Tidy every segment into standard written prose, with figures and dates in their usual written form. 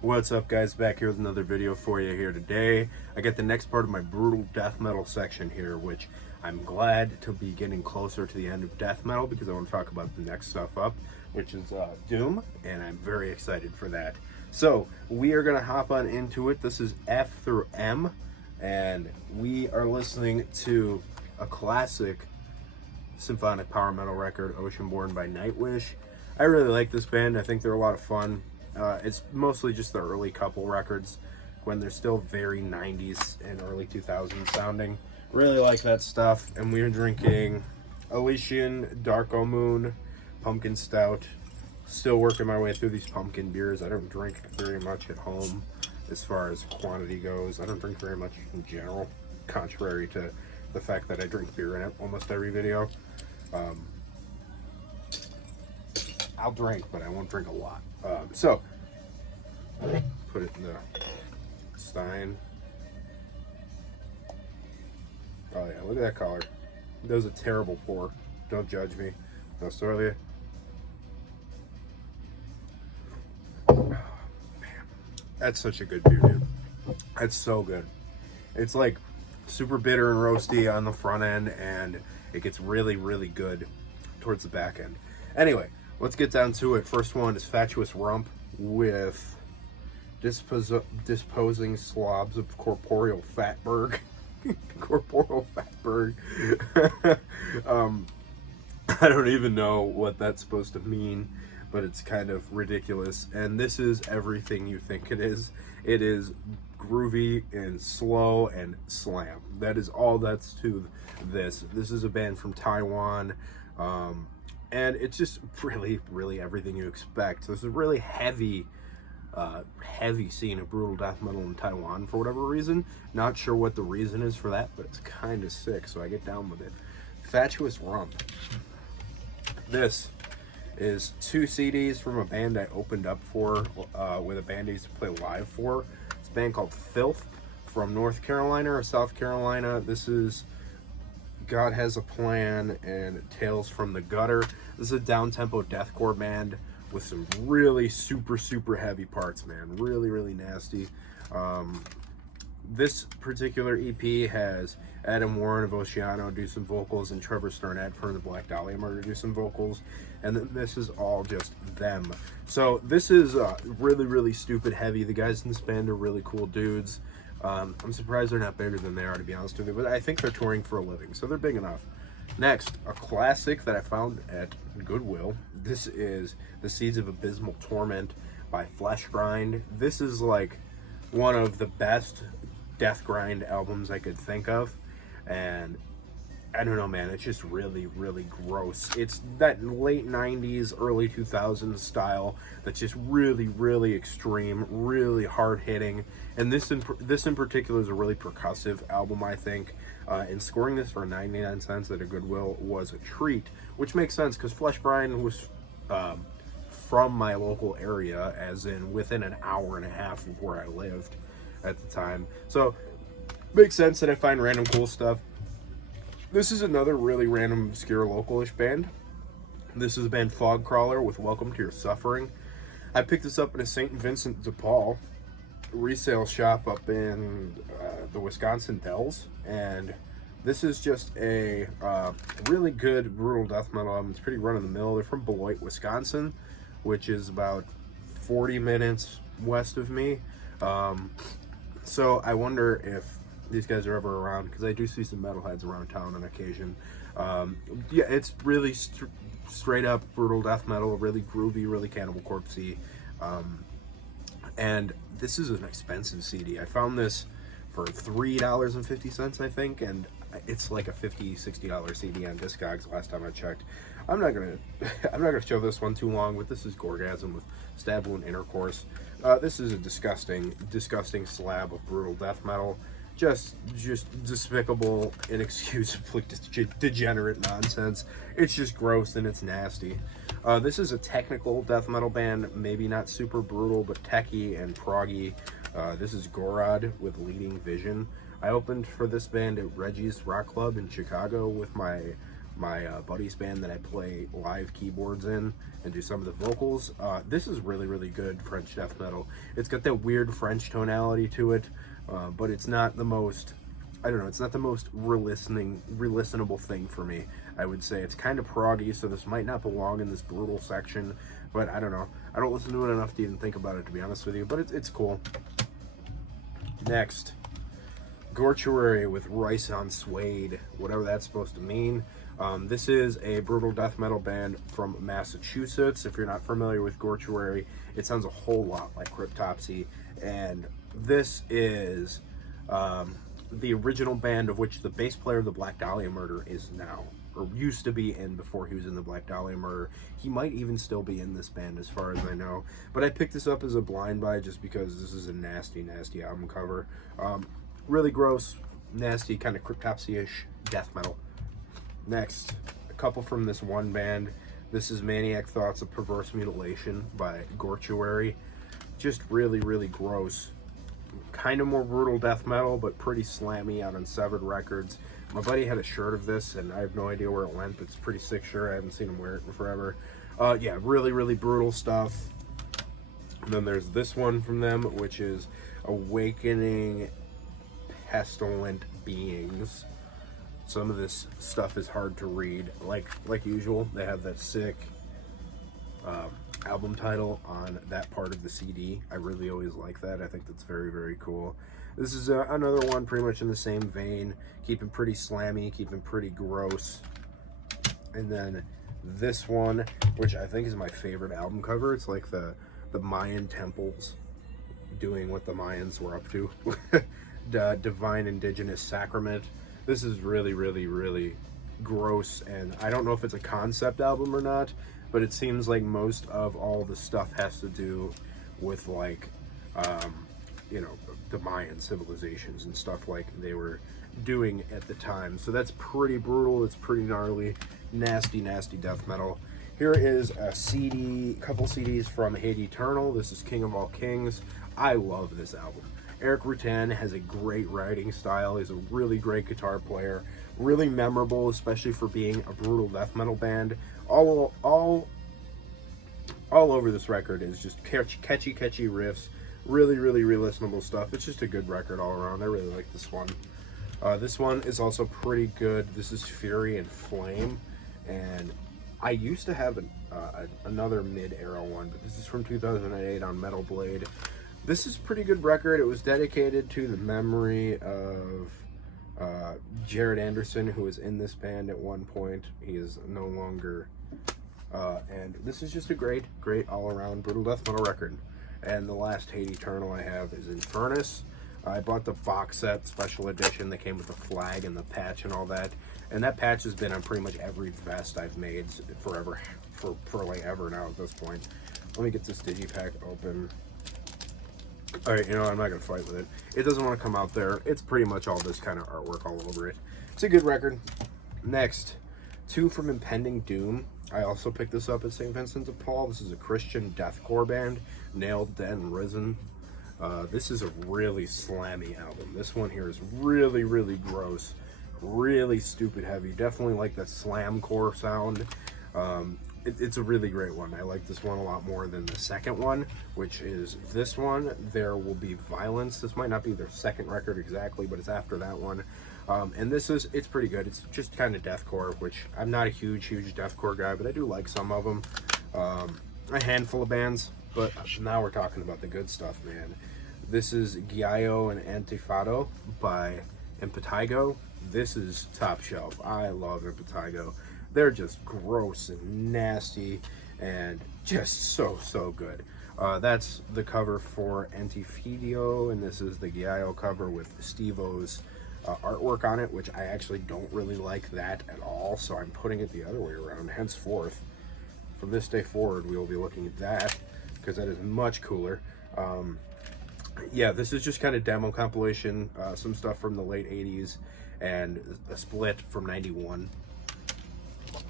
What's up, guys? Back here with another video for you here today. I got the next part of my brutal death metal section here, which I'm glad to be getting closer to the end of death metal because I want to talk about the next stuff up, which is Doom, and I'm very excited for that. So we are going to hop on into it. This is F through M, and we are listening to a classic symphonic power metal record, Oceanborn by Nightwish. I really like this band. I think they're a lot of fun. It's mostly just the early couple records when they're still very 90s and early 2000s sounding. Really like that stuff. And we are drinking Elysian, Darko Moon, Pumpkin Stout. Still working my way through these pumpkin beers. I don't drink very much at home as far as quantity goes. I don't drink very much in general, contrary to the fact that I drink beer in almost every video. I'll drink, but I won't drink a lot. So, put it in the stein. Oh yeah, look at that color. That was a terrible pour. Don't judge me. No story. Oh, man. That's such a good beer, dude. That's so good. It's like super bitter and roasty on the front end, and it gets really, really good towards the back end. Anyway, let's get down to it. First one is Fatuous Rump with Disposing Slobs of Corporeal Fatberg. Corporeal Fatberg. I don't even know what that's supposed to mean, but it's kind of ridiculous. And this is everything you think it is. It is groovy and slow and slam. That is all that's to this. This is a band from Taiwan. And it's just really, really everything you expect. There's a really heavy scene of brutal death metal in Taiwan for whatever reason. Not sure what the reason is for that, but it's kind of sick, so I get down with it. Fatuous Rump. This is 2 CDs from a band I opened up for with a band I used to play live for. It's a band called Filth from North Carolina or South Carolina. This is God Has a Plan and Tales from the Gutter. This is a down-tempo deathcore band with some really super heavy parts, man. Really, really nasty. This particular EP has Adam Warren of Oceano do some vocals and Trevor Sternad from the Black Dahlia Murder do some vocals. And then this is all just them. So this is really, really stupid heavy. The guys in this band are really cool dudes. I'm surprised they're not bigger than they are, to be honest with you, but I think they're touring for a living, so they're big enough. Next, a classic that I found at Goodwill. This is The Seeds of Abysmal Torment by Flesh Grind. This is like one of the best death grind albums I could think of, and I don't know, man, it's just really, really gross. It's that late 90s, early 2000s style that's just really, really extreme, really hard-hitting. And this in particular is a really percussive album, I think. And scoring this for 99 cents at a Goodwill was a treat, which makes sense because Flesh Grind was from my local area, as in within an hour and a half of where I lived at the time. So, makes sense that I find random cool stuff. This is another really random, obscure, localish band. This is a band Fog Crawler with Welcome to Your Suffering. I picked this up in a St. Vincent de Paul resale shop up in the Wisconsin Dells. And this is just a really good brutal death metal album. It's pretty run-of-the-mill. They're from Beloit, Wisconsin, which is about 40 minutes west of me. So I wonder if these guys are ever around, because I do see some metalheads around town on occasion. Yeah, it's really straight up brutal death metal, really groovy, really Cannibal Corpse-y. And this is an expensive CD. I found this for $3.50, I think, and it's like a $50-$60 CD on Discogs last time I checked. I'm not gonna show this one too long, but this is Gorgasm with Stab Wound Intercourse. This is a disgusting slab of brutal death metal. Just despicable, inexcusably degenerate nonsense. It's just gross and it's nasty. This is a technical death metal band, maybe not super brutal, but techy and proggy. This is Gorod with Leading Vision. I opened for this band at Reggie's Rock Club in Chicago with my my buddy's band that I play live keyboards in and do some of the vocals. This is really, really good French death metal. It's got that weird French tonality to it, but it's not the most, I don't know, it's not the most re-listenable thing for me. I would say it's kind of proggy, so this might not belong in this brutal section, but I don't know. I don't listen to it enough to even think about it, to be honest with you, but it's cool. Next, Gortuary with Rice on Suede, whatever that's supposed to mean. This is a brutal death metal band from Massachusetts. If you're not familiar with Gortuary, it sounds a whole lot like Cryptopsy, and this is the original band of which the bass player of the Black Dahlia Murder is now, or used to be in before he was in the Black Dahlia Murder. He might even still be in this band as far as I know, but I picked this up as a blind buy just because this is a nasty, nasty album cover. Really gross, nasty, kind of Cryptopsy-ish death metal. Next, a couple from this one band. This is Maniac Thoughts of Perverse Mutilation by Gortuary. Just really, really gross. Kind of more brutal death metal, but pretty slammy out on Severed Records. My buddy had a shirt of this, and I have no idea where it went, but it's a pretty sick shirt. I haven't seen him wear it in forever. Yeah, really, really brutal stuff. And then there's this one from them, which is Awakening Pestilent Beings. Some of this stuff is hard to read. Like usual, they have that sick album title on that part of the CD. I really always like that. I think that's very, very cool. This is another one pretty much in the same vein, keeping pretty slammy, keeping pretty gross. And then this one, which I think is my favorite album cover. It's like the Mayan temples doing what the Mayans were up to. The Divine Indigenous Sacrament. This is really, really, really gross, and I don't know if it's a concept album or not, but it seems like most of all the stuff has to do with, like, you know, the Mayan civilizations and stuff like they were doing at the time. So that's pretty brutal. It's pretty gnarly, nasty, nasty death metal. Here is a couple CDs from Hate Eternal. This is King of All Kings. I love this album. Eric Rutan has a great writing style. He's a really great guitar player. Really memorable, especially for being a brutal death metal band. All over this record is just catchy riffs. Really, really re-listenable stuff. It's just a good record all around. I really like this one. This one is also pretty good. This is Fury and Flame. And I used to have another mid-era one, but this is from 2008 on Metal Blade. This is a pretty good record. It was dedicated to the memory of Jared Anderson, who was in this band at one point. He is no longer. And this is just a great all-around brutal death metal record. And the last Hate Eternal I have is Infernus. I bought the box set special edition that came with the flag and the patch and all that. And that patch has been on pretty much every vest I've made forever, for like ever now at this point. Let me get this digipack open. Alright, you know, I'm not going to fight with it. It doesn't want to come out there. It's pretty much all this kind of artwork all over it. It's a good record. Next, two from Impending Doom. I also picked this up at St. Vincent de Paul. This is a Christian deathcore band, Nailed, Dead, and Risen. This is a really slammy album. This one here is really, really gross. Really stupid heavy. Definitely like that slamcore sound. It's a really great one. I like this one a lot more than the second one, which is this one, There Will Be Violence. This might not be their second record exactly, but it's after that one. And it's pretty good. It's just kind of deathcore, which I'm not a huge deathcore guy, but I do like some of them. A handful of bands, but now we're talking about the good stuff, man. This is Giaio and Antifado by Impetigo. This is top shelf. I love Impetigo. They're just gross and nasty and just so good. That's the cover for Antifidio, and this is the Giaio cover with Steve-O's artwork on it, which I actually don't really like that at all, so I'm putting it the other way around. Henceforth, from this day forward, we will be looking at that, because that is much cooler. Yeah, this is just kind of demo compilation, some stuff from the late 80s, and a split from 91.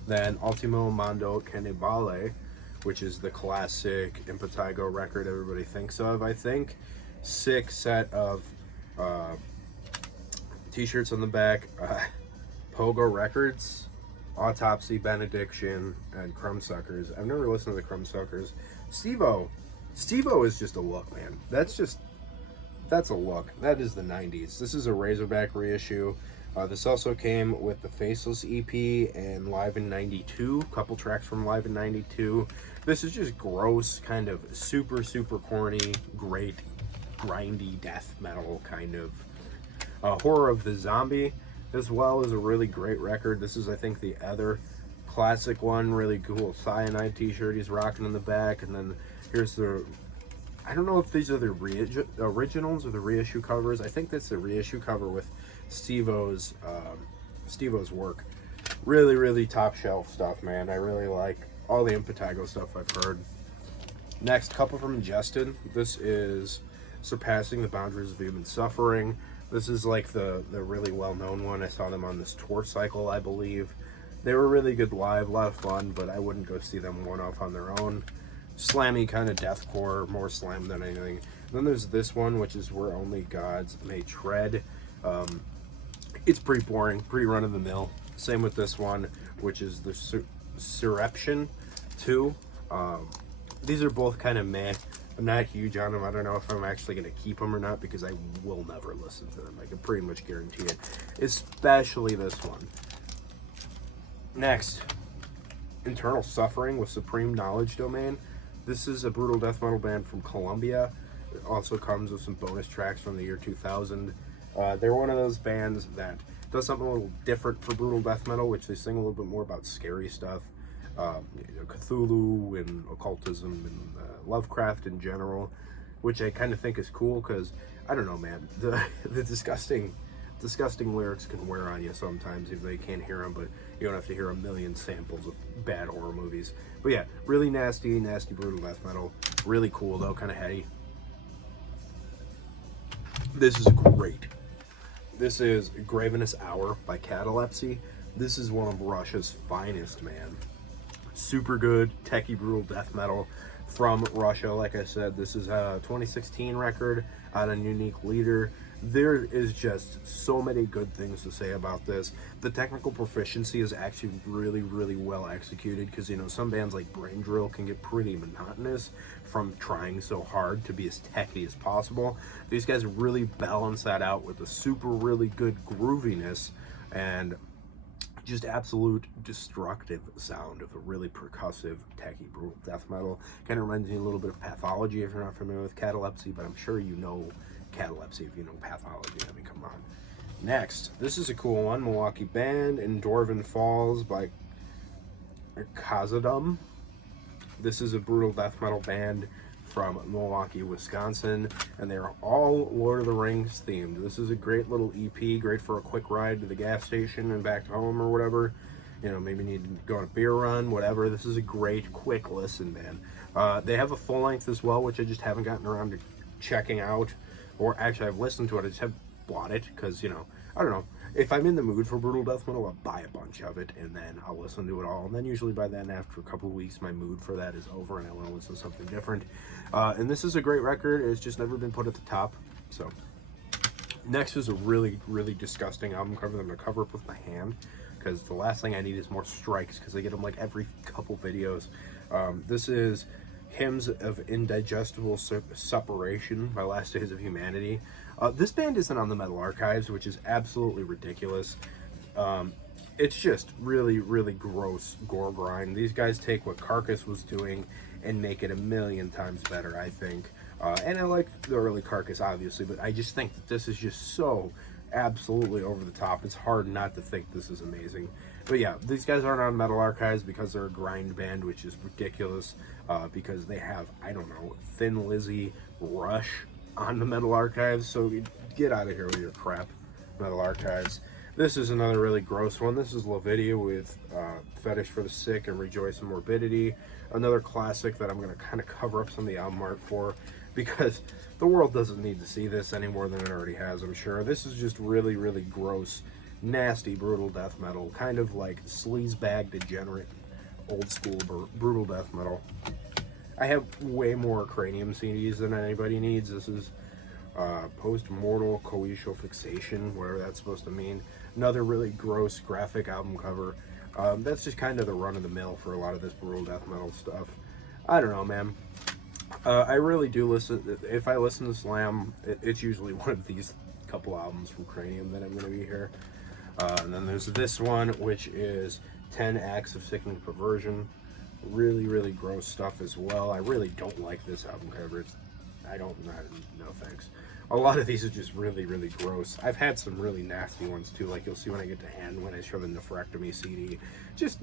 Then Ultimo Mondo Cannibale, which is the classic Impetigo record everybody thinks of, I think. Sick set of t-shirts on the back. Pogo Records. Autopsy, Benediction, and Crumbsuckers. I've never listened to the Crumbsuckers. Steve-O is just a look, man. That's a look. That is the 90s. This is a Razorback reissue. This also came with the Faceless EP and Live in 92. A couple tracks from Live in 92. This is just gross, kind of super, super corny, great, grindy death metal kind of. Horror of the Zombie, as well, is a really great record. This is, I think, the other classic one. Really cool Cyanide t-shirt he's rocking in the back. And then here's the... I don't know if these are the originals or the reissue covers. I think that's the reissue cover with Steve-O's work. Really, really top shelf stuff, man. I really like all the Impetigo stuff I've heard. Next, couple from Ingested. This is Surpassing the Boundaries of Human Suffering. This is like the really well-known one. I saw them on this tour cycle, I believe. They were really good live, a lot of fun, but I wouldn't go see them one-off on their own. Slammy kind of deathcore, more slam than anything. Then there's this one, which is Where Only Gods May Tread. It's pretty boring, pretty run-of-the-mill. Same with this one, which is the Surreption 2. These are both kind of meh. I'm not huge on them. I don't know if I'm actually going to keep them or not, because I will never listen to them. I can pretty much guarantee it. Especially this one. Next, Internal Suffering with Supreme Knowledge Domain. This is a brutal death metal band from Colombia. It also comes with some bonus tracks from the year 2000. They're one of those bands that does something a little different for brutal death metal, which they sing a little bit more about scary stuff. Cthulhu and occultism and Lovecraft in general, which I kind of think is cool, because, I don't know, man, the disgusting lyrics can wear on you sometimes if they can't hear them, but you don't have to hear a million samples of bad horror movies. But yeah, really nasty brutal death metal. Really cool though, kind of heady. This is great. This is Gravenous Hour by Catalepsy. This is one of Russia's finest, man. Super good, techie brutal death metal from Russia. Like I said, this is a 2016 record on a Unique Leader. There is just so many good things to say about this. The technical proficiency is actually really, really well executed, because, you know, some bands like Brain Drill can get pretty monotonous from trying so hard to be as techy as possible. These guys really balance that out with a super really good grooviness and just absolute destructive sound of a really percussive, techy, brutal death metal. Kind of reminds me a little bit of Pathology if you're not familiar with Catalepsy, but I'm sure you know Catalepsy if you know Pathology. I mean, come on. Next, this is a cool one. Milwaukee band, Endorphin Falls by Kazadum. This is a brutal death metal band from Milwaukee, Wisconsin, and they're all Lord of the Rings themed. This is a great little EP, great for a quick ride to the gas station and back home or whatever. You know, maybe need to go on a beer run, whatever. This is a great quick listen, man. They have a full length as well, which I just haven't gotten around to checking out. Or actually, I've listened to it, I just haven't bought it, because, you know, I don't know. If I'm in the mood for brutal death metal, I'll buy a bunch of it, and then I'll listen to it all. And then usually by then, after a couple of weeks, my mood for that is over, and I want to listen to something different. And this is a great record. It's just never been put at the top. So, next is a really, really disgusting album cover that I'm going to cover up with my hand, because the last thing I need is more strikes, because I get them like every couple videos. This is Hymns of Indigestible Suppuration by Last Days of Humanity. This band isn't on the Metal Archives, which is absolutely ridiculous. It's just really, really gross gore grind. These guys take what Carcass was doing and make it a million times better, I think. And I like the early Carcass, obviously, but I just think that this is just so absolutely over the top. It's hard not to think this is amazing. But yeah, these guys aren't on Metal Archives because they're a grind band, which is ridiculous, because they have, I don't know, Thin Lizzy, Rush on the Metal Archives, so get out of here with your crap, Metal Archives. This is another really gross one. This is Lavidia with Fetish for the Sick and Rejoice in Morbidity. Another classic that I'm going to kind of cover up some of the album art for, because the world doesn't need to see this any more than it already has, I'm sure. This is just really, really gross, nasty, brutal death metal, kind of like sleazebag, degenerate, old school brutal death metal. I have way more Cranium CDs than anybody needs. This is Post-Mortal Coital Fixation, whatever that's supposed to mean. Another really gross graphic album cover. That's just kind of the run-of-the-mill for a lot of this brutal death metal stuff. I don't know, man. I really do listen. If I listen to Slam, it's usually one of these couple albums from Cranium that I'm going to be here. And then there's this one, which is 10 Acts of Sickening Perversion. Really, really gross stuff as well. I really don't like this album cover. No thanks. A lot of these are just really, really gross. I've had some really nasty ones too, like you'll see when I get to Hand, when I show the Nephrectomy CD. Just,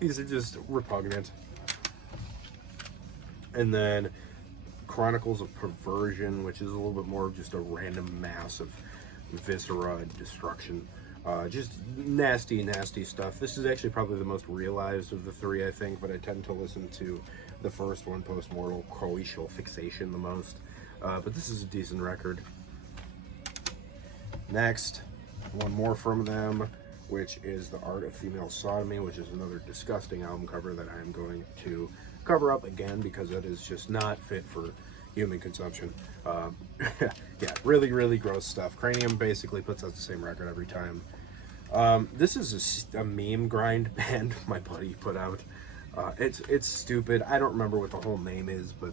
these are just repugnant. And then Chronicles of Perversion, which is a little bit more of just a random mass of viscera and destruction. Just nasty, nasty stuff. This is actually probably the most realized of the three, I think, but I tend to listen to the first one, Postmortal Croatial Fixation, the most. But this is a decent record. Next, one more from them, which is The Art of Female Sodomy, which is another disgusting album cover that I am going to cover up again because it is just not fit for human consumption. Yeah, really, really gross stuff. Cranium basically puts out the same record every time. This is a meme grind band my buddy put out. It's stupid. I don't remember what the whole name is, but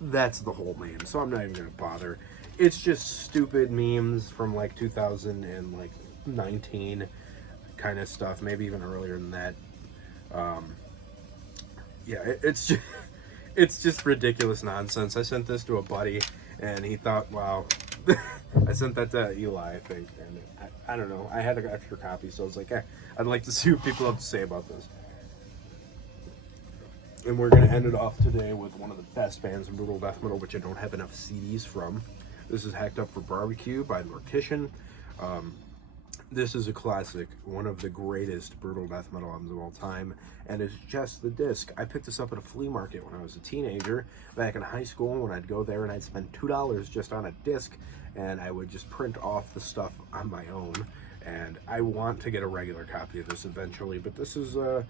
that's the whole name, so I'm not even gonna bother. It's just stupid memes from like 2019 kind of stuff, maybe even earlier than that. Yeah, it's just ridiculous nonsense. I sent this to a buddy, and he thought, wow. I sent that to Eli, I think, and I don't know. I had an extra copy, so I was like, I'd like to see what people have to say about this. And we're going to end it off today with one of the best bands in brutal death metal, which I don't have enough CDs from. This is Hacked Up for Barbecue by Mortician. This is a classic, one of the greatest brutal death metal albums of all time, and it's just the disc. I picked this up at a flea market when I was a teenager, back in high school, when I'd go there and I'd spend $2 just on a disc, and I would just print off the stuff on my own. And I want to get a regular copy of this eventually, but this is a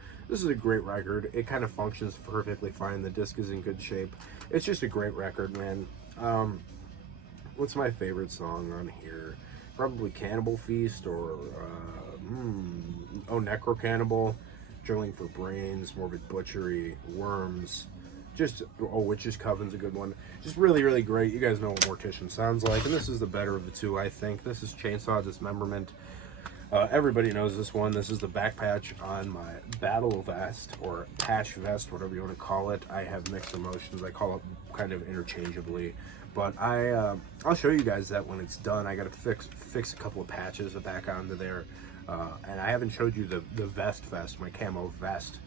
great record. It kind of functions perfectly fine. The disc is in good shape. It's just a great record, man. What's my favorite song on here? Probably Cannibal Feast, or Necro Cannibal, Drilling for Brains, Morbid Butchery, Worms. Witch's Coven's a good one. Just really, really great. You guys know what Mortician sounds like, and this is the better of the two, I think. This is Chainsaw Dismemberment. Everybody knows this one. This is the back patch on my battle vest, or patch vest, whatever you want to call it. I have mixed emotions. I call it kind of interchangeably. But I'll show you guys that when it's done. I got to fix a couple of patches back onto there. And I haven't showed you the vest, my camo vest,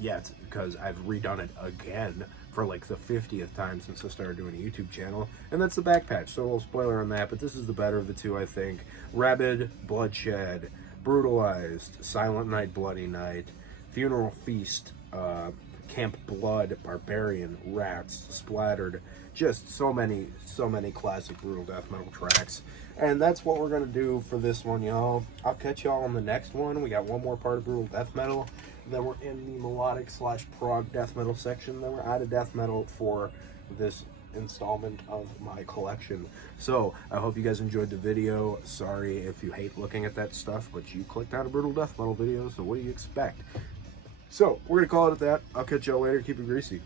yet, because I've redone it again for like the 50th time since I started doing a YouTube channel, and that's the back patch, so a little spoiler on that, but this is the better of the two, I think. Rabid, Bloodshed, Brutalized, Silent Night, Bloody Night, Funeral Feast, Camp Blood, Barbarian, Rats, Splattered, just so many classic brutal death metal tracks. And that's what we're gonna do for this one, y'all. I'll catch y'all on the next one. We got one more part of brutal death metal, then we're in the melodic / prog death metal section, then we're out of death metal for this installment of my collection. So I hope you guys enjoyed the video. Sorry if you hate looking at that stuff, but you clicked on a brutal death metal video, so what do you expect? So we're gonna call it at that. I'll catch y'all later. Keep it greasy.